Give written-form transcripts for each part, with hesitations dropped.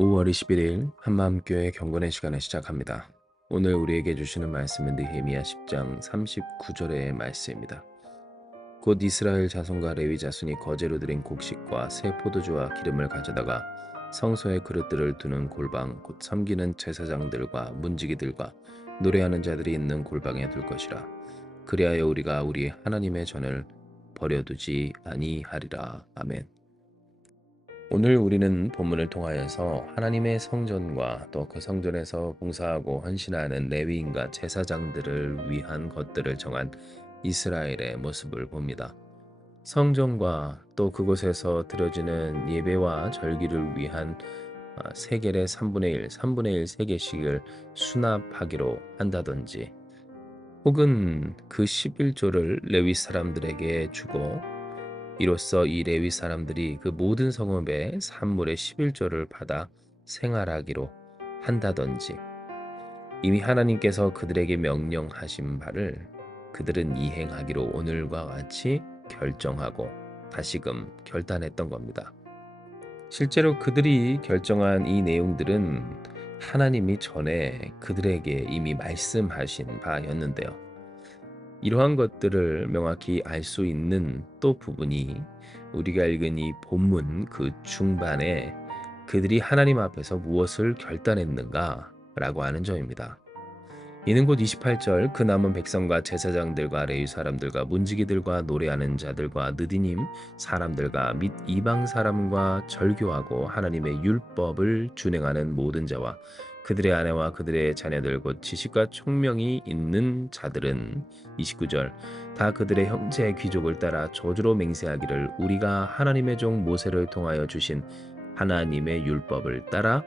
5월 21일 한마음교회 경건의 시간을 시작합니다. 오늘 우리에게 주시는 말씀은 느헤미야 10장 39절의 말씀입니다. 곧 이스라엘 자손과 레위 자손이 거제로 드린 곡식과 새 포도주와 기름을 가져다가 성소에 그릇들을 두는 골방 곧 섬기는 제사장들과 문지기들과 노래하는 자들이 있는 골방에 둘 것이라. 그리하여 우리가 우리 하나님의 전을 버려두지 아니하리라. 아멘. 오늘 우리는 본문을 통하여서 하나님의 성전과 또 그 성전에서 봉사하고 헌신하는 레위인과 제사장들을 위한 것들을 정한 이스라엘의 모습을 봅니다. 성전과 또 그곳에서 드려지는 예배와 절기를 위한 세겔의 3분의 1, 3분의 1 세계씩을 수납하기로 한다든지 혹은 그 11조를 레위 사람들에게 주고 이로써 이 레위 사람들이 그 모든 성읍의 산물의 11조를 받아 생활하기로 한다든지 이미 하나님께서 그들에게 명령하신 바를 그들은 이행하기로 오늘과 같이 결정하고 다시금 결단했던 겁니다. 실제로 그들이 결정한 이 내용들은 하나님이 전에 그들에게 이미 말씀하신 바였는데요. 이러한 것들을 명확히 알 수 있는 또 부분이 우리가 읽은 이 본문 그 중반에 그들이 하나님 앞에서 무엇을 결단했는가 라고 하는 점입니다. 이는 곧 28절 그 남은 백성과 제사장들과 레위 사람들과 문지기들과 노래하는 자들과 느디님 사람들과 및 이방 사람과 절교하고 하나님의 율법을 준행하는 모든 자와 그들의 아내와 그들의 자녀들 곧 지식과 총명이 있는 자들은 29절 다 그들의 형제 귀족을 따라 저주로 맹세하기를 우리가 하나님의 종 모세를 통하여 주신 하나님의 율법을 따라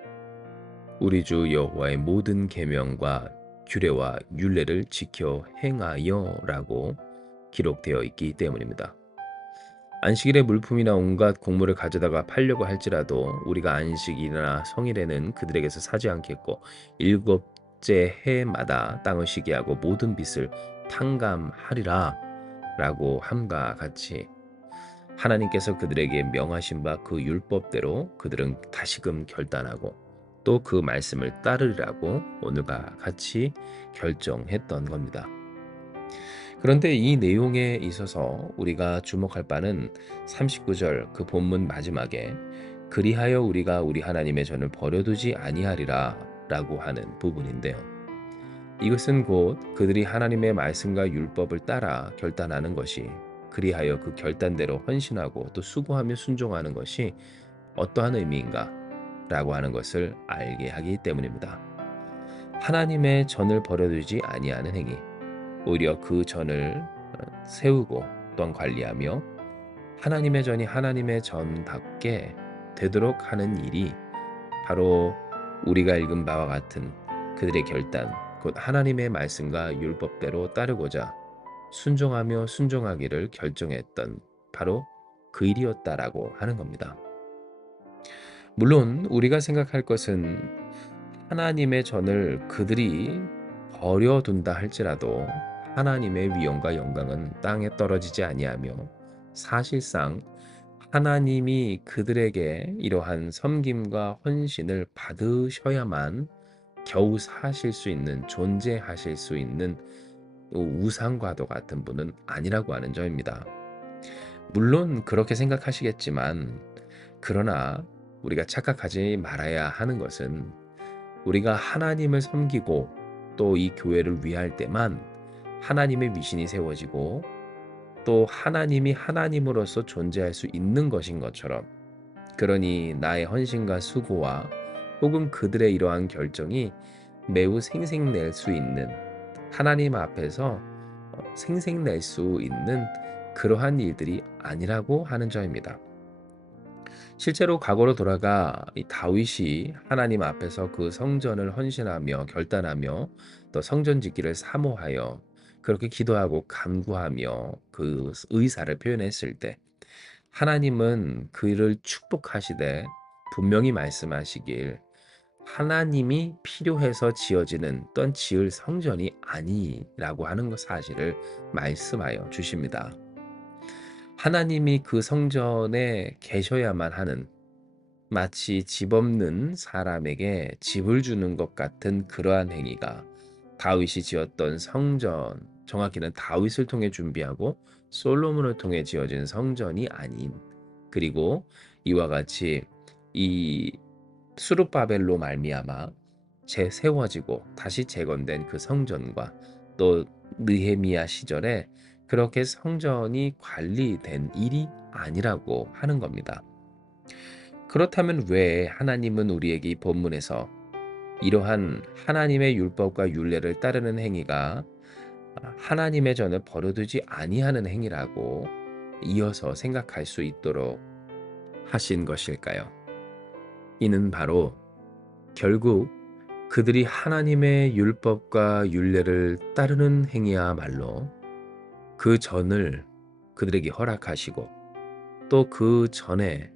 우리 주 여호와의 모든 계명과 규례와 율례를 지켜 행하여라고 기록되어 있기 때문입니다. 안식일에 물품이나 온갖 곡물을 가져다가 팔려고 할지라도 우리가 안식일이나 성일에는 그들에게서 사지 않겠고 일곱째 해마다 땅을 쉬게 하고 모든 빚을 탕감하리라 라고 함과 같이 하나님께서 그들에게 명하신 바 그 율법대로 그들은 다시금 결단하고 또 그 말씀을 따르리라고 오늘과 같이 결정했던 겁니다. 그런데 이 내용에 있어서 우리가 주목할 바는 39절 그 본문 마지막에 그리하여 우리가 우리 하나님의 전을 버려두지 아니하리라 라고 하는 부분인데요. 이것은 곧 그들이 하나님의 말씀과 율법을 따라 결단하는 것이 그리하여 그 결단대로 헌신하고 또 수고하며 순종하는 것이 어떠한 의미인가 라고 하는 것을 알게 하기 때문입니다. 하나님의 전을 버려두지 아니하는 행위 오히려 그 전을 세우고 또한 관리하며 하나님의 전이 하나님의 전답게 되도록 하는 일이 바로 우리가 읽은 바와 같은 그들의 결단, 곧 하나님의 말씀과 율법대로 따르고자 순종하며 순종하기를 결정했던 바로 그 일이었다라고 하는 겁니다. 물론 우리가 생각할 것은 하나님의 전을 그들이 버려둔다 할지라도 하나님의 위엄과 영광은 땅에 떨어지지 아니하며 사실상 하나님이 그들에게 이러한 섬김과 헌신을 받으셔야만 겨우 사실 수 있는 존재하실 수 있는 우상과도 같은 분은 아니라고 하는 점입니다. 물론 그렇게 생각하시겠지만 그러나 우리가 착각하지 말아야 하는 것은 우리가 하나님을 섬기고 또 이 교회를 위할 때만 하나님의 미신이 세워지고 또 하나님이 하나님으로서 존재할 수 있는 것인 것처럼 그러니 나의 헌신과 수고와 혹은 그들의 이러한 결정이 매우 생색낼 수 있는 하나님 앞에서 생색낼 수 있는 그러한 일들이 아니라고 하는 점입니다. 실제로 과거로 돌아가 이 다윗이 하나님 앞에서 그 성전을 헌신하며 결단하며 또 성전 짓기를 사모하여 그렇게 기도하고 간구하며 그 의사를 표현했을 때 하나님은 그를 축복하시되 분명히 말씀하시길 하나님이 필요해서 지어지는 또는 지을 성전이 아니라고 하는 것 사실을 말씀하여 주십니다. 하나님이 그 성전에 계셔야만 하는 마치 집 없는 사람에게 집을 주는 것 같은 그러한 행위가 다윗이 지었던 성전, 정확히는 다윗을 통해 준비하고 솔로몬을 통해 지어진 성전이 아닌, 그리고 이와 같이 이 수르바벨로 말미암아 재세워지고 다시 재건된 그 성전과 또 느헤미야 시절에 그렇게 성전이 관리된 일이 아니라고 하는 겁니다. 그렇다면 왜 하나님은 우리에게 이 본문에서 이러한 하나님의 율법과 율례를 따르는 행위가 하나님의 전을 버려두지 아니하는 행위라고 이어서 생각할 수 있도록 하신 것일까요? 이는 바로 결국 그들이 하나님의 율법과 율례를 따르는 행위야말로 그 전을 그들에게 허락하시고 또 그 전에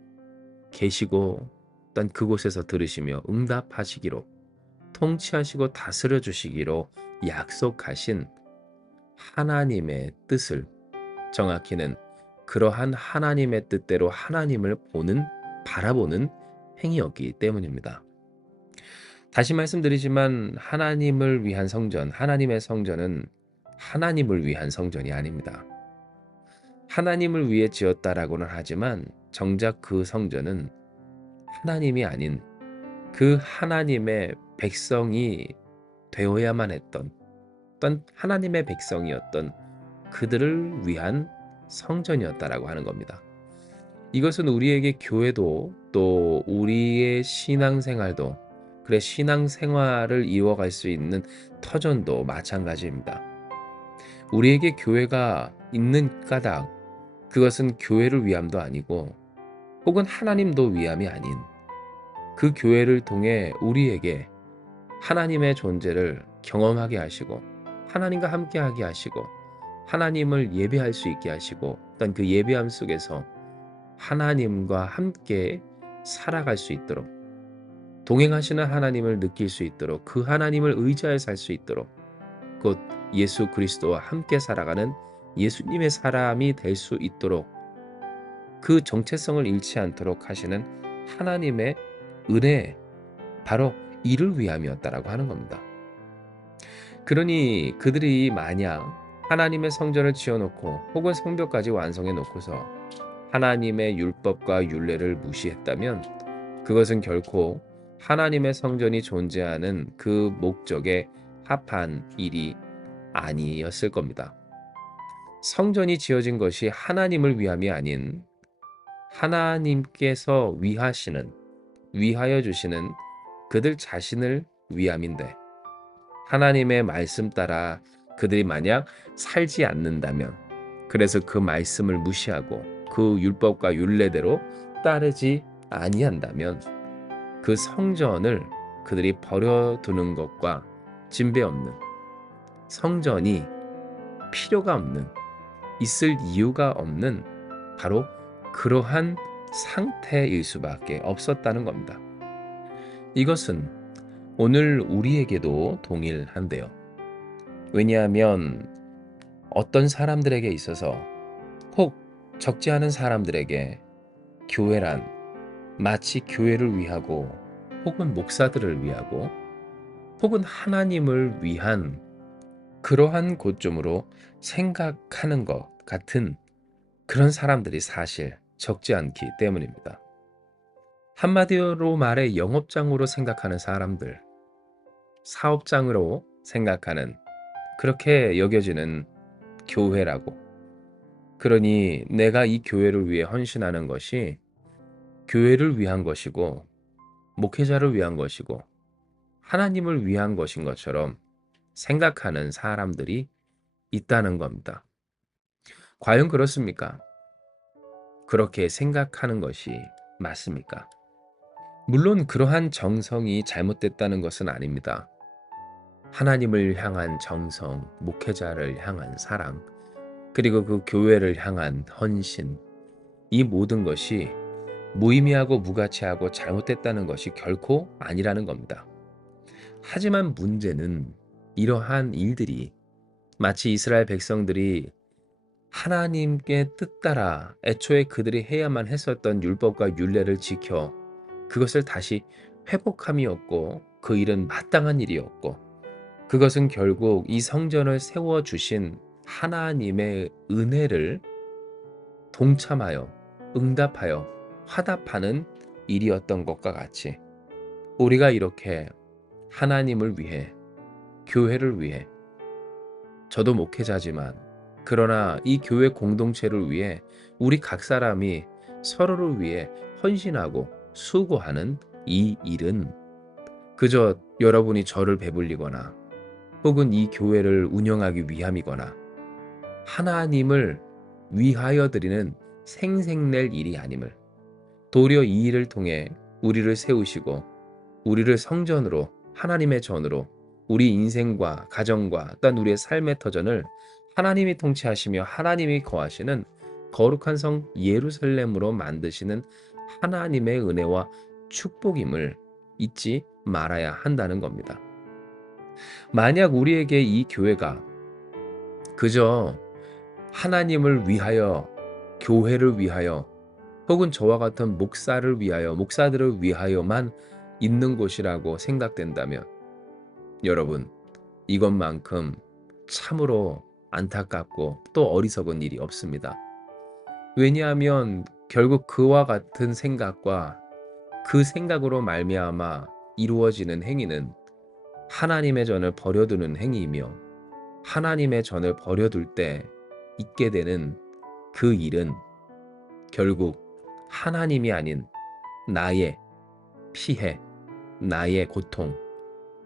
계시고 또 그곳에서 들으시며 응답하시기로 통치하시고 다스려 주시기로 약속하신 하나님의 뜻을, 정확히는 그러한 하나님의 뜻대로 하나님을 바라보는 행위였기 때문입니다. 다시 말씀드리지만 하나님을 위한 성전, 하나님의 성전은 하나님을 위한 성전이 아닙니다. 하나님을 위해 지었다라고는 하지만 정작 그 성전은 하나님이 아닌 그 하나님의 백성이 되어야만 했던, 또한 하나님의 백성이었던 그들을 위한 성전이었다라고 하는 겁니다. 이것은 우리에게 교회도 또 우리의 신앙생활도, 그래 신앙생활을 이어갈 수 있는 터전도 마찬가지입니다. 우리에게 교회가 있는 까닭, 그것은 교회를 위함도 아니고 혹은 하나님도 위함이 아닌 그 교회를 통해 우리에게 하나님의 존재를 경험하게 하시고 하나님과 함께하게 하시고 하나님을 예배할 수 있게 하시고 또한 그 예배함 속에서 하나님과 함께 살아갈 수 있도록, 동행하시는 하나님을 느낄 수 있도록, 그 하나님을 의지하여 살 수 있도록, 곧 예수 그리스도와 함께 살아가는 예수님의 사람이 될 수 있도록 그 정체성을 잃지 않도록 하시는 하나님의 은혜, 바로 이를 위함이었다라고 하는 겁니다. 그러니 그들이 만약 하나님의 성전을 지어놓고 혹은 성벽까지 완성해 놓고서 하나님의 율법과 율례를 무시했다면 그것은 결코 하나님의 성전이 존재하는 그 목적에 합한 일이 아니었을 겁니다. 성전이 지어진 것이 하나님을 위함이 아닌 하나님께서 위하여 주시는 그들 자신을 위함인데, 하나님의 말씀 따라 그들이 만약 살지 않는다면, 그래서 그 말씀을 무시하고 그 율법과 율례대로 따르지 아니한다면 그 성전을 그들이 버려두는 것과 진배없는, 성전이 필요가 없는, 있을 이유가 없는 바로 그러한 상태일 수밖에 없었다는 겁니다. 이것은 오늘 우리에게도 동일한데요. 왜냐하면 어떤 사람들에게 있어서, 혹 적지 않은 사람들에게 교회란 마치 교회를 위하고 혹은 목사들을 위하고 혹은 하나님을 위한 그러한 고점으로 생각하는 것 같은 그런 사람들이 사실 적지 않기 때문입니다. 한마디로 말해 영업장으로 생각하는 사람들, 사업장으로 생각하는, 그렇게 여겨지는 교회라고. 그러니 내가 이 교회를 위해 헌신하는 것이 교회를 위한 것이고 목회자를 위한 것이고 하나님을 위한 것인 것처럼 생각하는 사람들이 있다는 겁니다. 과연 그렇습니까? 그렇게 생각하는 것이 맞습니까? 물론 그러한 정성이 잘못됐다는 것은 아닙니다. 하나님을 향한 정성, 목회자를 향한 사랑, 그리고 그 교회를 향한 헌신, 이 모든 것이 무의미하고 무가치하고 잘못됐다는 것이 결코 아니라는 겁니다. 하지만 문제는 이러한 일들이 마치 이스라엘 백성들이 하나님께 뜻 따라 애초에 그들이 해야만 했었던 율법과 율례를 지켜 그것을 다시 회복함이었고 그 일은 마땅한 일이었고 그것은 결국 이 성전을 세워 주신 하나님의 은혜를 동참하여 응답하여 화답하는 일이었던 것과 같이 우리가 이렇게 하나님을 위해 교회를 위해 저도 목회자지만 그러나 이 교회 공동체를 위해 우리 각 사람이 서로를 위해 헌신하고 수고하는 이 일은 그저 여러분이 저를 배불리거나 혹은 이 교회를 운영하기 위함이거나 하나님을 위하여 드리는 생색낼 일이 아님을 도리어 이 일을 통해 우리를 세우시고 우리를 성전으로 하나님의 전으로 우리 인생과 가정과 또한 우리의 삶의 터전을 하나님이 통치하시며 하나님이 거하시는 거룩한 성 예루살렘으로 만드시는 하나님의 은혜와 축복임을 잊지 말아야 한다는 겁니다. 만약 우리에게 이 교회가 그저 하나님을 위하여 교회를 위하여 혹은 저와 같은 목사를 위하여 목사들을 위하여만 있는 곳이라고 생각된다면 여러분 이것만큼 참으로 안타깝고 또 어리석은 일이 없습니다. 왜냐하면 결국 그와 같은 생각과 그 생각으로 말미암아 이루어지는 행위는 하나님의 전을 버려두는 행위이며 하나님의 전을 버려둘 때 있게 되는 그 일은 결국 하나님이 아닌 나의 피해, 나의 고통,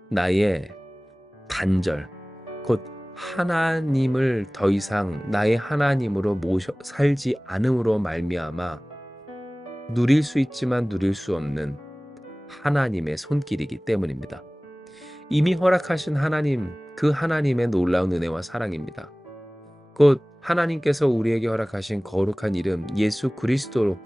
나의 단절, 곧 하나님을 더 이상 나의 하나님으로 모셔 살지 않음으로 말미암아 누릴 수 있지만 누릴 수 없는 하나님의 손길이기 때문입니다. 이미 허락하신 하나님, 그 하나님의 놀라운 은혜와 사랑입니다. 곧 하나님께서 우리에게 허락하신 거룩한 이름 예수 그리스도로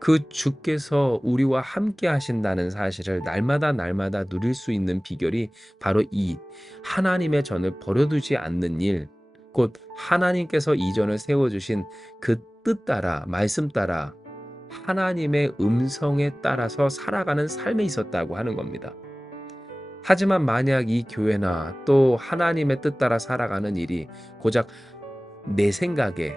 그 주께서 우리와 함께 하신다는 사실을 날마다 누릴 수 있는 비결이 바로 이 하나님의 전을 버려두지 않는 일, 곧 하나님께서 이 전을 세워주신 그 뜻 따라 말씀 따라 하나님의 음성에 따라서 살아가는 삶에 있었다고 하는 겁니다. 하지만 만약 이 교회나 또 하나님의 뜻 따라 살아가는 일이 고작 내 생각에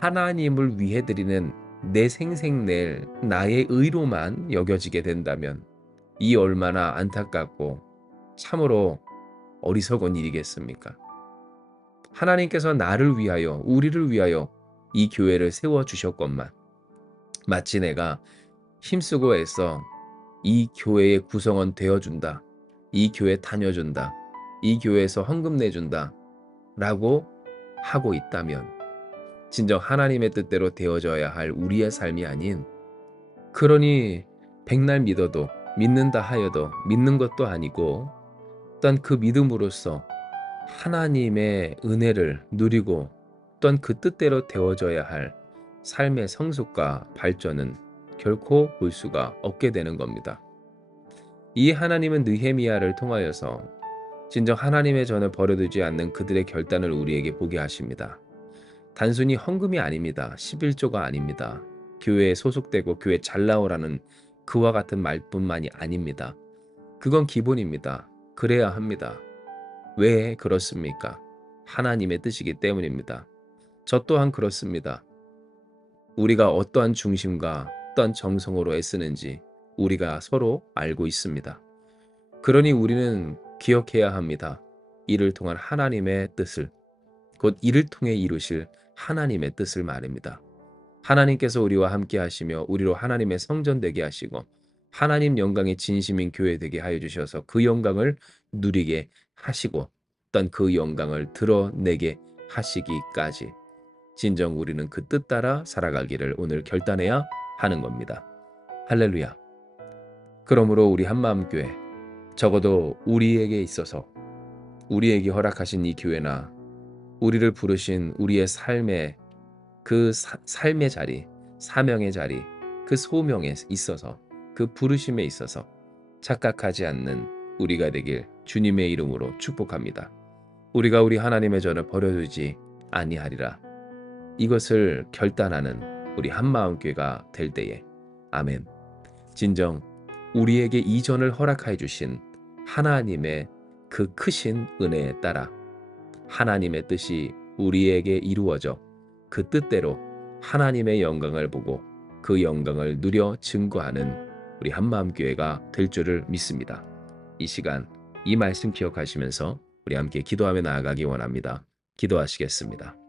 하나님을 위해 드리는 내 생색낼 나의 의로만 여겨지게 된다면 이 얼마나 안타깝고 참으로 어리석은 일이겠습니까? 하나님께서 나를 위하여 우리를 위하여 이 교회를 세워주셨건만 마치 내가 힘쓰고 애써 이 교회의 구성원 되어준다. 이 교회 다녀준다. 이 교회에서 헌금 내준다. 라고 하고 있다면 진정 하나님의 뜻대로 되어져야 할 우리의 삶이 아닌 그러니 백날 믿어도 믿는다 하여도 믿는 것도 아니고 또한 그 믿음으로써 하나님의 은혜를 누리고 또한 그 뜻대로 되어져야 할 삶의 성숙과 발전은 결코 볼 수가 없게 되는 겁니다. 이 하나님은 느헤미야를 통하여서 진정 하나님의 전을 버려두지 않는 그들의 결단을 우리에게 보게 하십니다. 단순히 헌금이 아닙니다. 11조가 아닙니다. 교회에 소속되고 교회 잘 나오라는 그와 같은 말뿐만이 아닙니다. 그건 기본입니다. 그래야 합니다. 왜 그렇습니까? 하나님의 뜻이기 때문입니다. 저 또한 그렇습니다. 우리가 어떠한 중심과 어떠한 정성으로 애쓰는지 우리가 서로 알고 있습니다. 그러니 우리는 기억해야 합니다. 이를 통한 하나님의 뜻을 곧 이를 통해 이루실 하나님의 뜻을 말입니다. 하나님께서 우리와 함께 하시며 우리로 하나님의 성전 되게 하시고 하나님 영광의 진심인 교회 되게 하여 주셔서 그 영광을 누리게 하시고 또한 그 영광을 드러내게 하시기까지 진정 우리는 그 뜻 따라 살아가기를 오늘 결단해야 하는 겁니다. 할렐루야. 그러므로 우리 한마음교회 적어도 우리에게 있어서 우리에게 허락하신 이 교회나 우리를 부르신 우리의 삶의 그 삶의 자리, 사명의 자리, 그 소명에 있어서 그 부르심에 있어서 착각하지 않는 우리가 되길 주님의 이름으로 축복합니다. 우리가 우리 하나님의 전을 버려두지 아니하리라. 이것을 결단하는 우리 한마음교회가 될 때에 아멘. 진정 우리에게 이전을 허락하여 주신 하나님의 그 크신 은혜에 따라 하나님의 뜻이 우리에게 이루어져 그 뜻대로 하나님의 영광을 보고 그 영광을 누려 증거하는 우리 한마음교회가 될 줄을 믿습니다. 이 시간 이 말씀 기억하시면서 우리 함께 기도하며 나아가기 원합니다. 기도하시겠습니다.